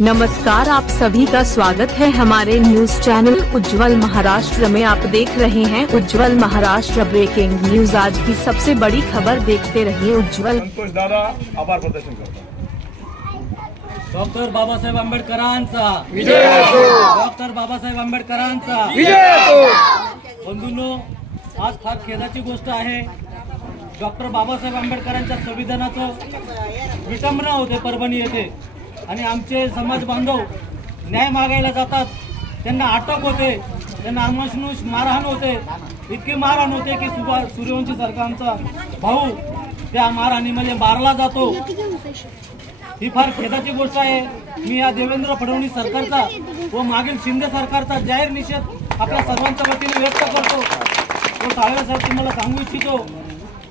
नमस्कार, आप सभी का स्वागत है हमारे न्यूज चैनल उज्ज्वल महाराष्ट्र में। आप देख रहे हैं उज्ज्वल महाराष्ट्र ब्रेकिंग न्यूज। आज की सबसे बड़ी खबर देखते रहिए। उज्ज्वल संतोष दादा आभार प्रदर्शन करतात। डॉक्टर बाबासाहेब आंबेडकरांचा विजय असो। डॉक्टर बाबासाहेब आंबेडकरांचा विजय असो। बंधूंनो, आज फार खेदाची गोष्ट आहे। डॉक्टर बाबासाहेब आंबेडकरांच्या संविधानाचं विटंबना होते परभणी येथे आणि आमचे समाज बांधव न्याय मागायला जातात, त्यांना अटक होते, त्यांना अमानुष मारहाण होते। इतकी मारहाण होते की सूर्यवंशी सरकारचा भाऊ त्या मारहाणीमध्ये मारला जातो। ही फार खेदाची गोष्ट आहे। मी या देवेंद्र फडणवीस सरकारचा व मागील शिंदे सरकारचा जाहीर निषेध आपल्या सर्वांच्या वतीने व्यक्त करतो। तो साळवे साहेब, तुम्हाला सांगू इच्छितो,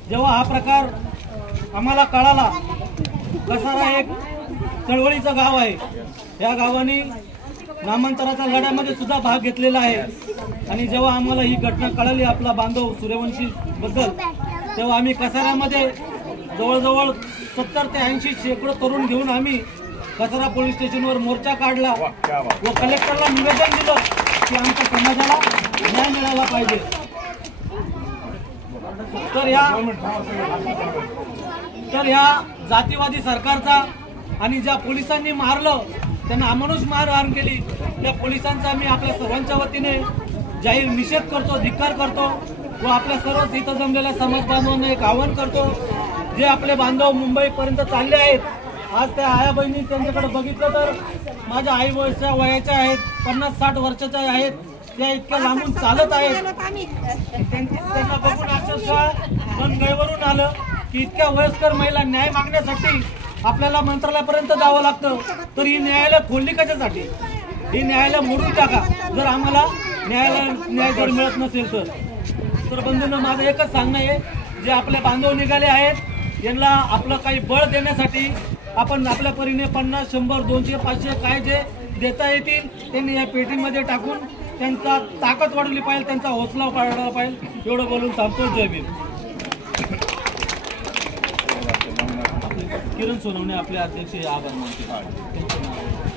जेव्हा हा प्रकार आम्हाला कळाला, कसारा एक चळवळीचं गाव आहे, या गावाने नामांतराच्या लढ्यामध्ये सुद्धा भाग घेतलेला आहे आणि जेव्हा आम्हाला ही घटना कळाली आपला बांधव सूर्यवंशी बद्दल, तेव्हा आम्ही कसाऱ्यामध्ये जवळजवळ 70 ते 80 शेकडो तरुण घेऊन आम्ही कसारा पोलीस स्टेशनवर मोर्चा काढला व कलेक्टरला निवेदन दिलं की आमच्या समाजाला न्याय मिळाला पाहिजे। तर या जातीवादी सरकारचा आणि ज्या पोलिसांनी मारलं, त्यांना अमानुष मारहाण केली, त्या पोलिसांचा आम्ही आपल्या सर्वांच्या वतीने जाहीर निषेध करतो, धिक्कार करतो व आपल्या सर्व इथं जमलेल्या समाज बांधवांना एक आवाहन करतो, जे आपले बांधव मुंबईपर्यंत चालले आहेत। आज त्या आया बहिणी त्यांच्याकडे बघितलं तर माझ्या आई वयाच्या आहेत, 50-60 वर्षाच्या आहेत, त्या इतक्या लांबून चालत आहेत। त्यांना बघून अक्षरशः मन गैरवरून आलं की इतक्या वयस्कर महिला न्याय मागण्यासाठी आपल्याला मंत्रालयापर्यंत जावं लागतं। तर ही न्यायालय खोलली कशासाठी? ही न्यायालय मोडून टाका जर आम्हाला न्याय जर मिळत नसेल तर बंधूंनो, माझं एकच सांगणं आहे, जे आपले बांधव निघाले आहेत यांना आपलं काही बळ देण्यासाठी आपण आपल्या परीने 50, 100, 200, 500 काय जे देता येतील त्यांनी या पेटीमध्ये टाकून त्यांचा ताकद वाढवली पाहिजे, त्यांचा हौसला वाढवला पाहिजे। एवढं बोलून थांबतो। जय भीम। किरण सोनवणे आपले अध्यक्ष आभार मानते।